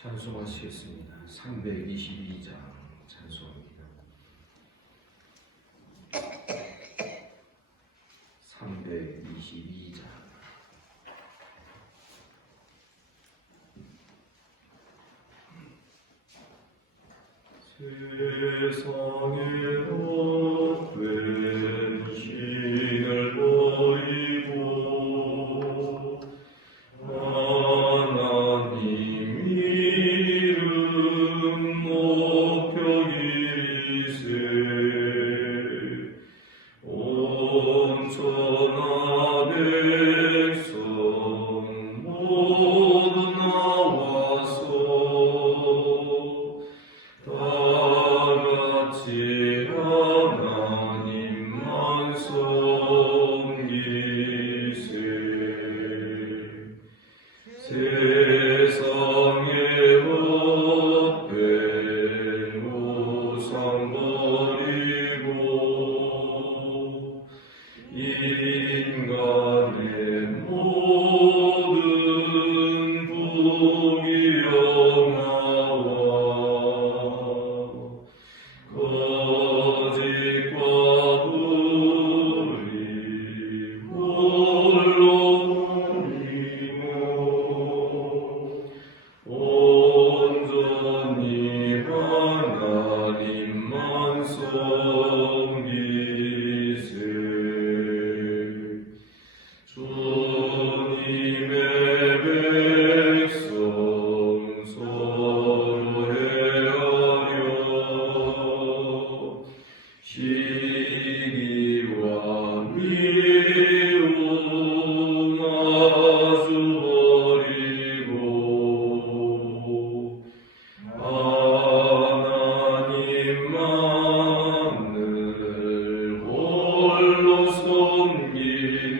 찬송하시겠습니다. 322장 찬송합니다. 322장 세상에 홀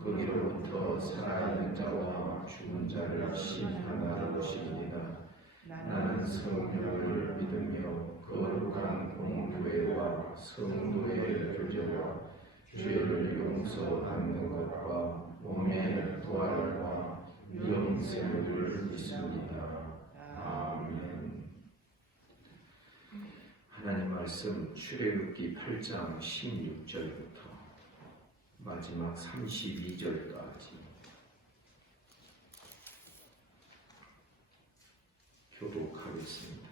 거기로부터 살아있는 자와 죽은 자를 심판하러 오십니다. 나는 성령을 믿으며 거룩한 공교회와 성도의 교제와 죄를 용서받는 것과 몸의 부활과 영생을 믿습니다. 아멘. 하나님 말씀 출애굽기 8장 16절부터 마지막 32절까지 교독하겠습니다.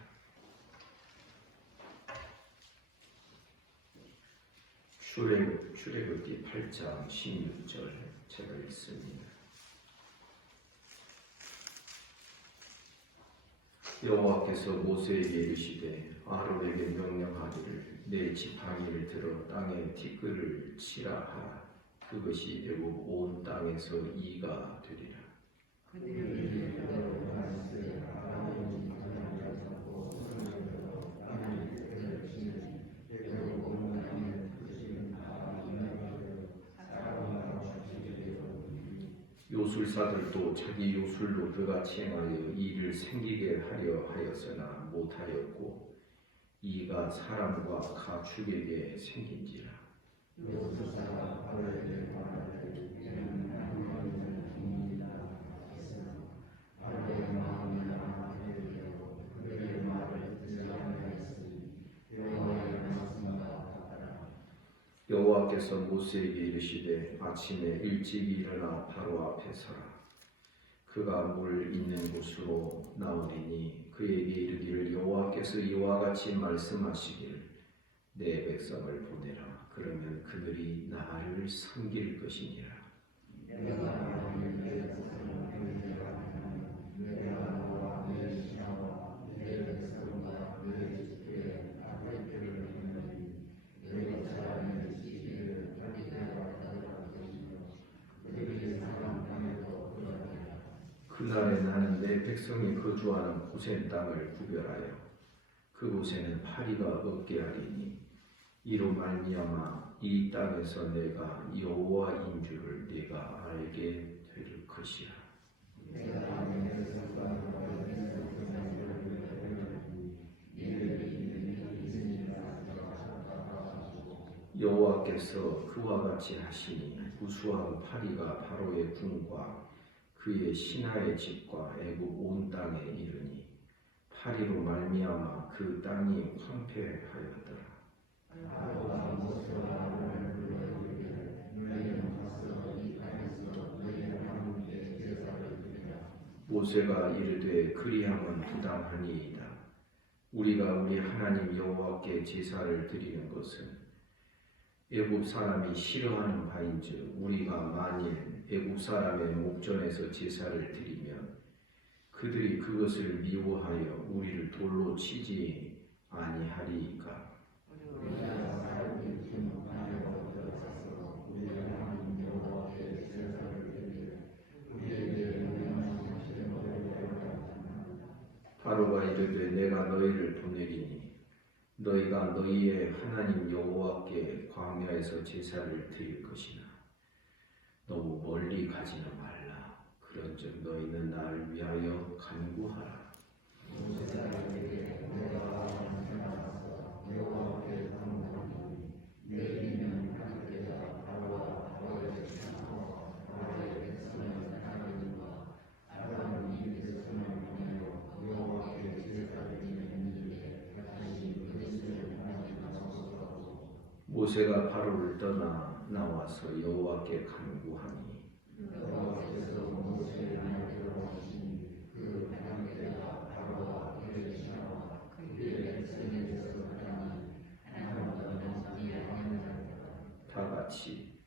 출애굽 출애굽기 8장 16절 제가 읽습니다. 여호와께서 모세에게 이르시되 아론에게 명령하기를 내 지팡이를 들어 땅에 티끌을 치라 하라 그것이 결국 온 땅에서 이가 되리라. 요술사들도 자기 요술로 그같이 행하여 이를 생기게 하려 하였으나 못하였고 이가 사람과 가축에게 생긴지라 여호와께서 모세에게 이르시되 아침에 일찍 일어나 바로 앞에 서라. 그가 물 있는 곳으로 나오리니 그에게 이르기를 여호와께서 이와 같이 말씀하시길 내 백성을 보내라 그러면 그들이 나를 섬길 것이니라. 그날에 나는 내 백성이 거주하는 고센 땅을 구별하여 그곳에는 파리가 없게 하리니 이로 말미암아 이 땅에서 내가 여호와인 줄을 네가 알게 될 것이라. 여호와께서 그와 같이 하시니 구수한 파리가 바로의 궁과 그의 신하의 집과 애굽 온 땅에 이르니 파리로 말미암아 그 땅이 황폐하였더라. 모세가 이르되 그리함은 부당하니이다. 우리가 우리 하나님 여호와께 제사를 드리는 것은 애굽 사람이 싫어하는 바인즉 우리가 만일 애굽 사람의 목전에서 제사를 드리면 그들이 그것을 미워하여 우리를 돌로 치지 아니하리이까 바로가 이르되 내가 너희를 보내리니 너희가 너희의 하나님 여호와께 광야에서 제사를 드릴 것이나 너무 멀리 가지는 말라. 그런즉 너희는 나를 위하여 간구하라 모세가 바로를 떠나 나와서 여호와께 간구하니 다 같이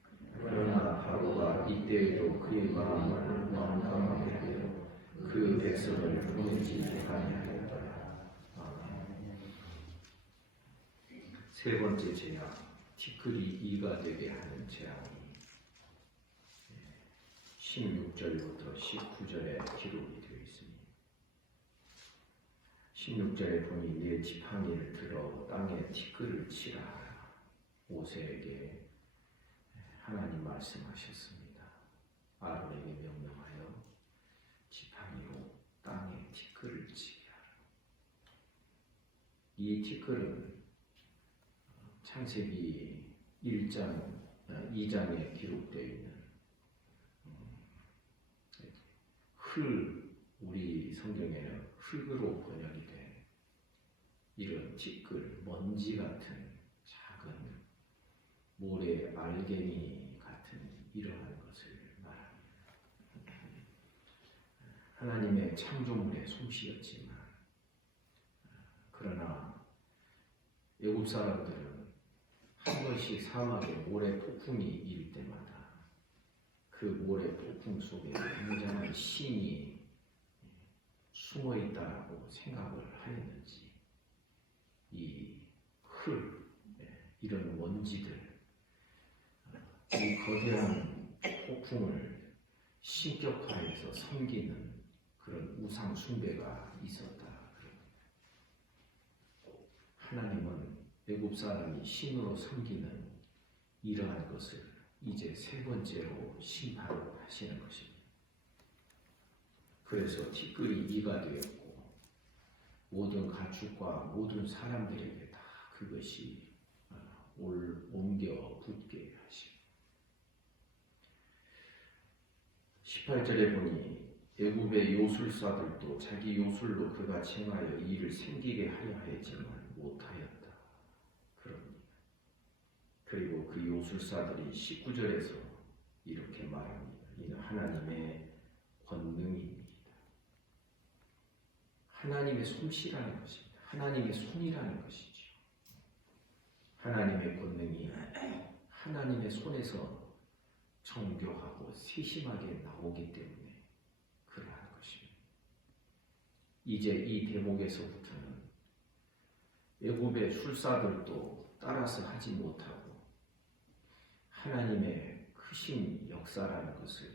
그러나 바로가 이때에도 그의 마음을 멍청하게 하여 그 백성을 보내지 아니하였더라. 아멘. 세 번째 제약 티끌이 이가 재앙이 16절부터 19절에 기록이 되어 있습니다. 16절에 보니 내 지팡이를 들어 땅에 티끌을 치라. 모세에게 하나님 말씀하셨습니다. 아론에게 명령하여 지팡이로 땅에 티끌을 치게 하라. 이 티끌은 창세기 1장, 2장에 기록되어 있는 음, 흙, 우리 성경에는 흙으로 번역이 된 이런 티끌, 먼지 같은 작은 모래 알갱이 같은 이러한 것을 말합니다. 하나님의 창조물의 솜씨였지만 그러나 외국 사람들은 한 번씩 사막에 모래 폭풍이 일 때마다 그 모래 폭풍 속에 굉장한 신이 숨어 있다라고 생각을 하였는지 이 흙, 이런 원지들, 이 거대한 폭풍을 신격화해서 섬기는 그런 우상 숭배가 있었다. 하나님은 외국 사람이 신으로 섬기는 이러한 것을 이제 세 번째로 심판하시는 것입니다. 그래서 티끌이 이가 되었고 모든 가축과 모든 사람들에게 다 그것이 어, 올 옮겨 붙게 하시고 18절에 보니 애굽의 요술사들도 자기 요술로 그가 쟁하여 이를 생기게 하려 했지만 못하였다. 그리고 그 요술사들이 19절에서 이렇게 말합니다. 이는 하나님의 권능입니다. 하나님의 솜씨라는 것입니다. 하나님의 손이라는 것이죠. 하나님의 권능이 하나님의 손에서 정교하고 세심하게 나오기 때문에 그러한 것입니다. 이제 이 대목에서부터는 애굽의 술사들도 따라서 하지 못하고 하나님의 크신 역사라는 것을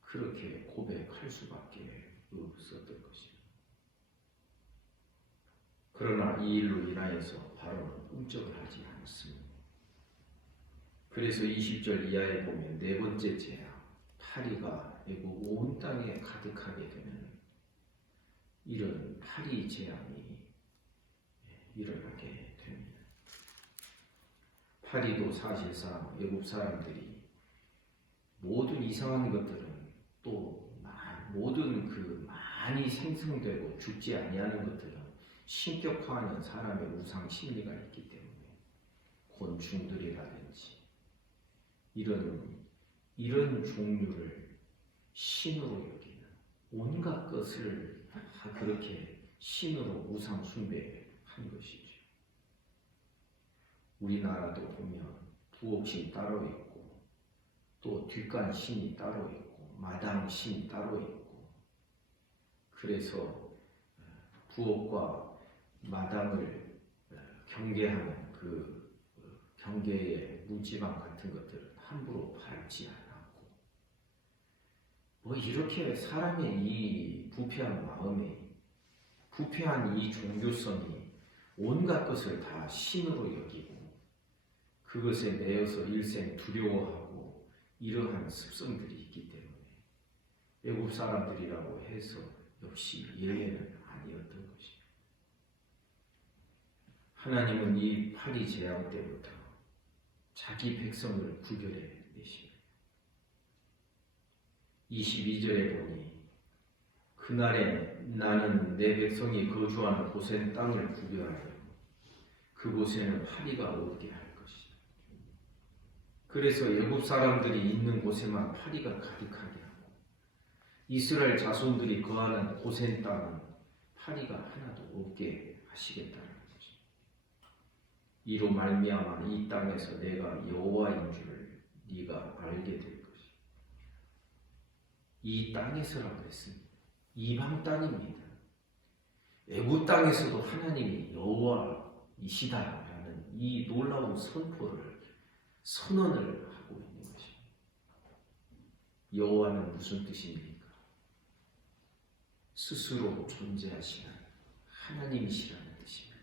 그렇게 고백할 수밖에 없었던 것입니다. 그러나 이 일로 인하여서 바로는 꿈쩍을 하지 않습니다. 그래서 20절 이하에 보면 네 번째 재앙, 파리가 온 땅에 가득하게 되면 이런 파리 재앙이 일어나게. 파리도 사실상 애굽 사람들이 모든 이상한 것들은 또 마- 모든 그 많이 생성되고 죽지 아니하는 것들은 신격화하는 사람의 우상 심리가 있기 때문에 곤충들이라든지 이런 이런 종류를 신으로 여기는 온갖 것을 다 그렇게 신으로 우상 숭배한 것이죠. 우리나라도 보면 부엌신 따로 있고 또 뒷간 신이 따로 있고 마당 신이 따로 있고. 그래서 부엌과 마당을 경계하는 그 경계의 문지방 같은 것들을 함부로 밟지 않았고. 뭐 이렇게 사람의 이 부패한 마음이 부패한 이 종교성이 온갖 것을 다 신으로 여기고 그것에 매여서 일생 두려워하고 이러한 습성들이 있기 때문에 외국 사람들이라고 해서 역시 예외는 아니었던 것입니다. 하나님은 이 파리 재앙 때부터 자기 백성을 구별해 내십니다. 22절에 보니 그날에 나는 내 백성이 거주하는 곳의 땅을 구별하여 그곳에는 파리가 할 것이다. 그래서 애굽 사람들이 있는 곳에만 파리가 가득하게 하고 이스라엘 자손들이 거하는 고센 땅은 파리가 하나도 없게 하시겠다는 거죠. 이로 말미암아 이 땅에서 내가 여호와인 줄을 네가 알게 될 것이다. 이 땅에서라고 했습니다. 이방 땅입니다. 애굽 땅에서도 하나님이 여호와이시다라는 이 놀라운 선포를 선언을 하고 있는 것입니다. 여호와는 무슨 뜻입니까? 스스로 존재하시는 하나님이시라는 뜻입니다.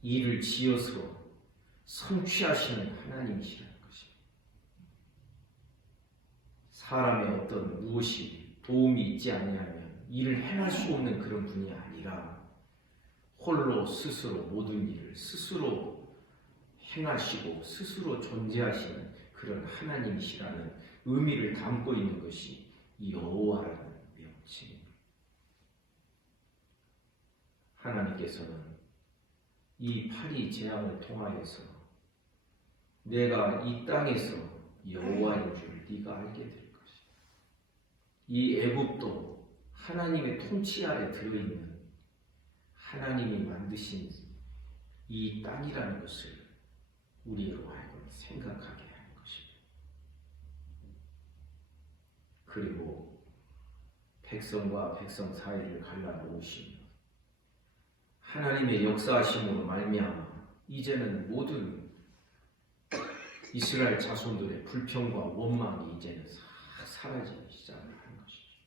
이를 지어서 성취하시는 하나님이시라는 것입니다. 사람의 어떤 무엇이 도움이 있지 아니하면 일을 행할 수 없는 그런 분이 아니라 홀로 스스로 모든 일을 스스로 행하시고 스스로 존재하시는 그런 하나님이시라는 의미를 담고 있는 것이 여호와라는 명칭입니다. 하나님께서는 이 파리 재앙을 통하여서 내가 이 땅에서 여호와인 줄 네가 알게 될 것이다. 이 애굽도 하나님의 통치 아래 들어있는 하나님이 만드신 이 땅이라는 것을 우리로 하여금 생각하게 하는 것입니다. 그리고 백성과 백성 사이를 갈라놓으신 하나님의 역사하심으로 말미암아 이제는 모든 이스라엘 자손들의 불평과 원망이 이제는 싹 사라지기 시작을 한 것이죠.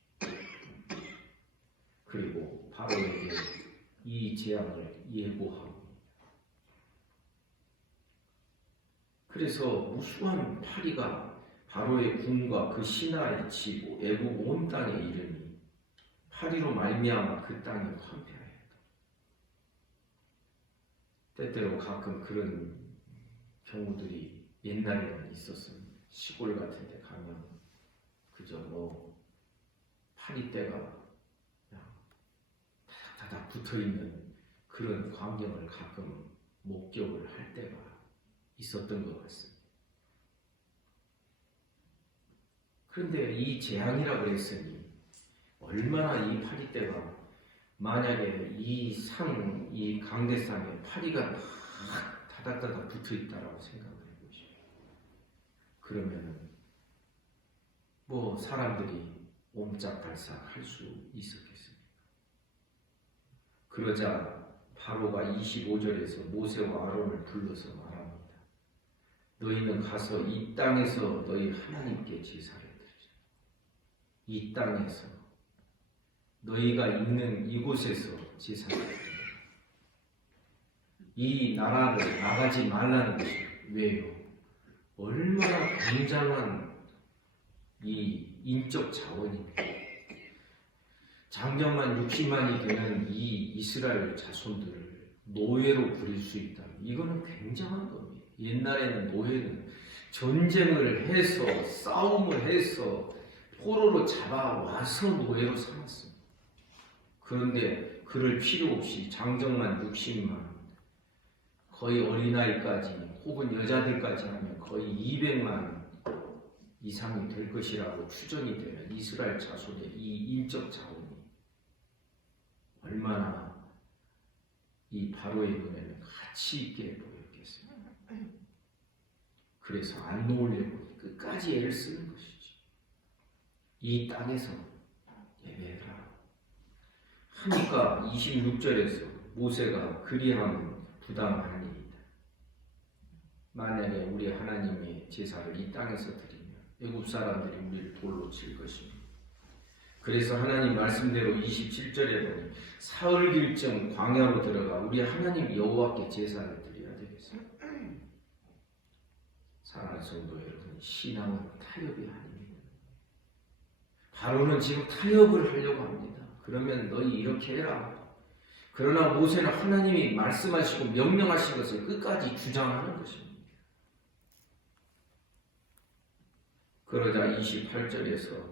그리고 바로에게 이 재앙을 예고하고 그래서 무수한 파리가 바로의 궁과 그 신하에 치고 애국 온 땅에 이르니 파리로 말미암아 그 땅이 황폐하였다. 때때로 가끔 그런 경우들이 옛날에는 있었습니다. 시골 같은 데 가면 그저 뭐 파리떼가 그냥 다닥다닥 붙어 있는 그런 광경을 가끔 목격을 할 때가 있었던 것 같습니다. 그런데 이 재앙이라고 그랬으니 얼마나 이 파리 때가 만약에 이 산, 이 강대상에 파리가 막 다닥다닥 붙어 있다라고 생각을 해보시오. 그러면은 뭐 사람들이 옴짝달싹 할 수 있었겠습니까? 그러자 바로가 25절에서 모세와 아론을 불러서. 너희는 가서 이 땅에서 너희 하나님께 제사를 드리자. 이 땅에서 너희가 있는 이곳에서 제사를 드리라. 이 나라를 나가지 말라는 것이 왜요? 얼마나 굉장한 이 인적 자원입니다. 장정만 60만이 되는 이 이스라엘 자손들을 노예로 부릴 수 있다. 이거는 굉장한 겁니다. 옛날에는 노예는 전쟁을 해서 싸움을 해서 포로로 잡아와서 노예로 삼았습니다. 그런데 그럴 필요 없이 장정만 60만 거의 어린아이까지 혹은 여자들까지 하면 거의 200만 이상이 될 것이라고 추정이 되는 이스라엘 자손의 이 인적 자원이 얼마나 이 바로의 눈에는 가치 있게 보였겠습니까? 그래서 안 놓으려고 끝까지 애를 쓰는 것이지. 이 땅에서 예배해라. 하니까 26절에서 모세가 그리함은 부담하니이다. 만약에 우리 하나님의 제사를 이 땅에서 드리면 애굽 사람들이 우리를 돌로 칠 것입니다. 그래서 하나님 말씀대로 27절에 보니 사흘 길쯤 광야로 들어가 우리 하나님 여호와께 제사를 드려야 되겠습니다. 사랑하는 성도 여러분, 신앙은 타협이 아닙니다. 바로는 지금 타협을 하려고 합니다. 그러면 너희 이렇게 해라. 그러나 모세는 하나님이 말씀하시고 명령하신 것을 끝까지 주장하는 것입니다. 그러자 28절에서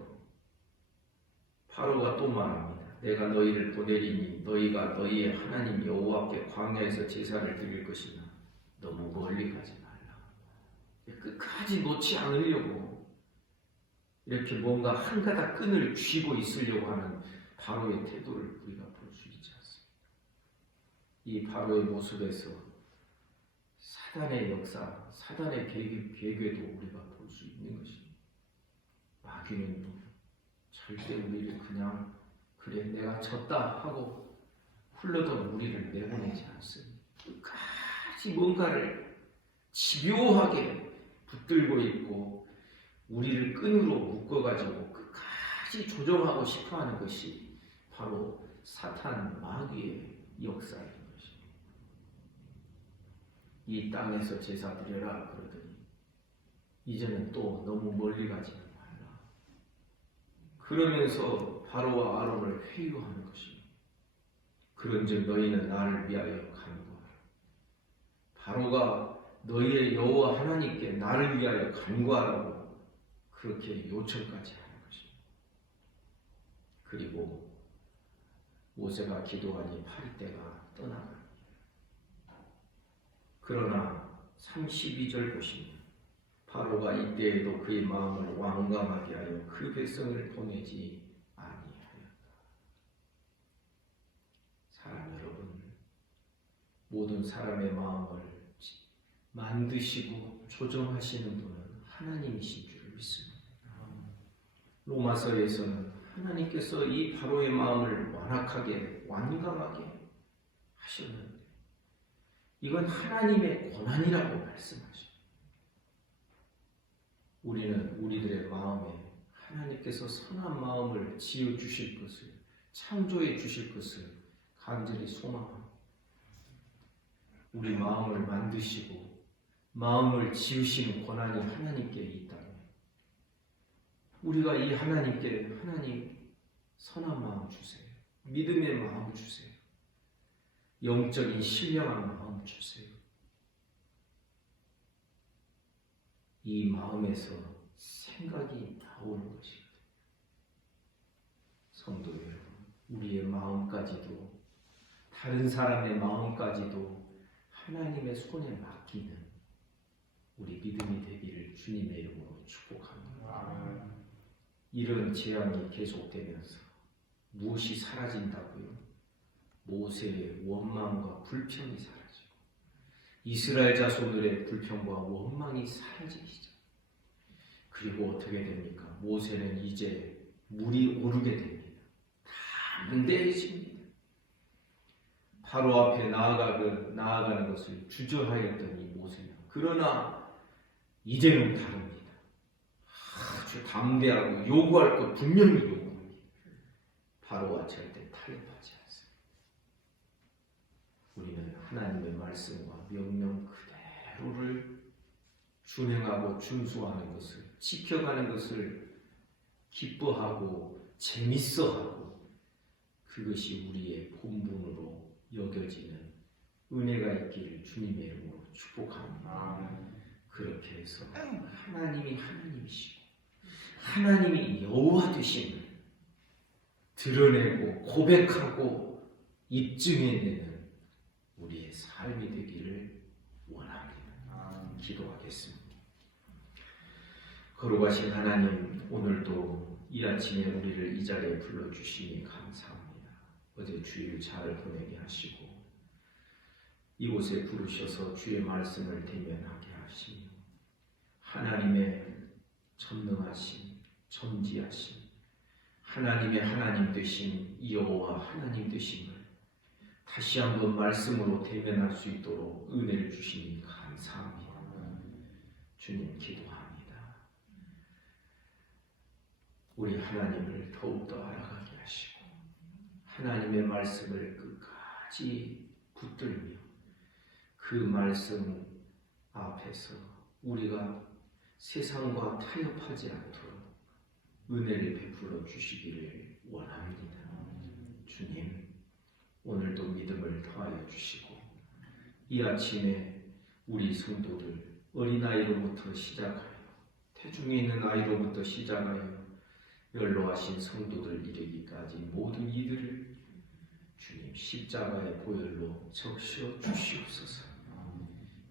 파로가 또 말합니다. 내가 너희를 보내리니 너희가 너희의 하나님 여호와께 광야에서 제사를 드릴 것이나 너무 멀리 가지 말라. 끝까지 놓지 않으려고 이렇게 뭔가 한 가닥 끈을 쥐고 있으려고 하는 바로의 태도를 우리가 볼 수 있지 않습니까? 이 바로의 모습에서 사단의 역사, 사단의 배궤도 우리가 볼 수 있는 것입니다. 마귀는 절대 우리를 그냥 그래 내가 졌다 하고 흘러던 우리를 내보내지 않습니다. 끝까지 뭔가를 집요하게 붙들고 있고 우리를 끈으로 묶어가지고 끝까지 조정하고 싶어하는 것이 바로 사탄 마귀의 역사인 것입니다. 이 땅에서 제사 드려라 그러더니 이제는 또 너무 멀리 가지는 말라. 그러면서 바로와 아론을 회유하는 것입니다. 그런즉 너희는 나를 위하여 간구하라. 바로가 너희의 여호와 하나님께 나를 위하여 간구하라고 그렇게 요청까지 하는 것입니다. 그리고 모세가 기도하니 파리떼가 떠나갑니다. 그러나 32절 보시면 바로가 이때에도 그의 마음을 완강하게 하여 그 백성을 보내지 아니하였다. 사랑 여러분, 모든 사람의 마음을 만드시고 조정하시는 분은 하나님이신 줄 믿습니다. 로마서에서는 하나님께서 이 바로의 마음을 완악하게 완강하게 하셨는데 이건 하나님의 권한이라고 말씀하십니다. 우리는 우리들의 마음에 하나님께서 선한 마음을 지어 주실 것을 창조해 주실 것을 간절히 소망합니다. 우리 마음을 만드시고 마음을 지으시는 권한이 하나님께 있다면 우리가 이 하나님께 하나님 선한 마음 주세요. 믿음의 마음 주세요. 영적인 신령한 마음 주세요. 이 마음에서 생각이 나오는 것입니다. 성도 여러분, 우리의 마음까지도 다른 사람의 마음까지도 하나님의 손에 맡기는 우리 믿음이 되기를 주님의 이름으로 축복합니다. 이런 재앙이 계속되면서 무엇이 사라진다고요? 모세의 원망과 불평이 사라지고 이스라엘 자손들의 불평과 원망이 사라지기 시작. 그리고 어떻게 됩니까? 모세는 이제 물이 오르게 됩니다. 담대해집니다. 바로 앞에 나아가는, 나아가는 것을 주저하였던 이 모세는 그러나 이제는 다릅니다. 아주 담대하고 요구할 것 분명히 요구합니다. 바로와 절대 타협하지 않습니다. 우리는 하나님의 말씀과 명령 그대로를 준행하고 준수하는 것을 지켜가는 것을 기뻐하고 재밌어하고 그것이 우리의 본분으로 여겨지는 은혜가 있기를 주님의 이름으로 축복합니다. 아멘. 그렇게 해서 하나님이 하나님이시고 하나님이 여호와 되심을 드러내고 고백하고 입증해내는 우리의 삶이 되기를 원합니다. 기도하겠습니다. 거룩하신 하나님, 오늘도 이 아침에 우리를 이 자리에 불러주시니 감사합니다. 어제 주일 잘 보내게 하시고 이곳에 부르셔서 주의 말씀을 대면하게 하시며 하나님의 전능하심, 전지하심, 하나님의 하나님 되신 여호와 하나님 되심을 다시 한번 말씀으로 대면할 수 있도록 은혜를 주시니 감사합니다. 주님 기도합니다. 우리 하나님을 더욱더 알아가게 하시고 하나님의 말씀을 끝까지 붙들며 그 말씀 앞에서 우리가 세상과 타협하지 않도록 은혜를 베풀어 주시기를 원합니다. 주님, 오늘도 믿음을 더하여 주시고 이 아침에 우리 성도들 어린아이로부터 시작하여 태중에 있는 아이로부터 시작하여 연로하신 성도들 이르기까지 모든 이들을 주님 십자가의 보혈로 적셔 주시옵소서.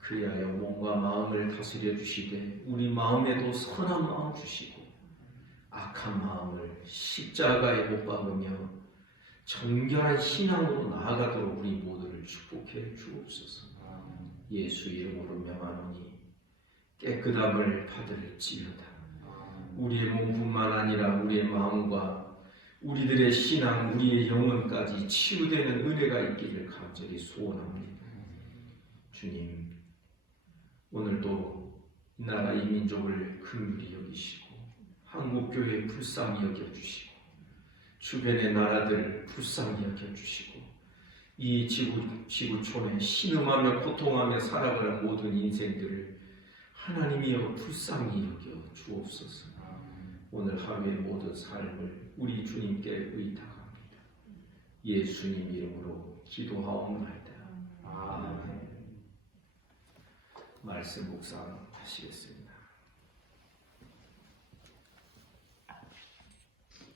그리하여 몸과 마음을 다스려 주시되 우리 마음에도 선한 마음 주시고 악한 마음을 십자가에 못 박으며 정결한 신앙으로 나아가도록 우리 모두를 축복해 주옵소서. 예수 이름으로 명하노니 깨끗함을 받을지어다. 우리의 몸뿐만 아니라 우리의 마음과 우리들의 신앙, 우리의 영혼까지 치유되는 은혜가 있기를 간절히 소원합니다. 주님, 오늘도 이 나라 이 민족을 긍휼히 여기시고 한국 교회 불쌍히 여겨 주시고 주변의 나라들 불쌍히 여겨 주시고 이 지구 지구촌에 신음하며 고통하며 살아가는 모든 인생들을 하나님이여 불쌍히 여겨 주옵소서. 오늘 하루의 모든 삶을 우리 주님께 의탁합니다. 예수님 이름으로 기도하옵나이다. 아멘. 말씀 묵상 하시겠습니다.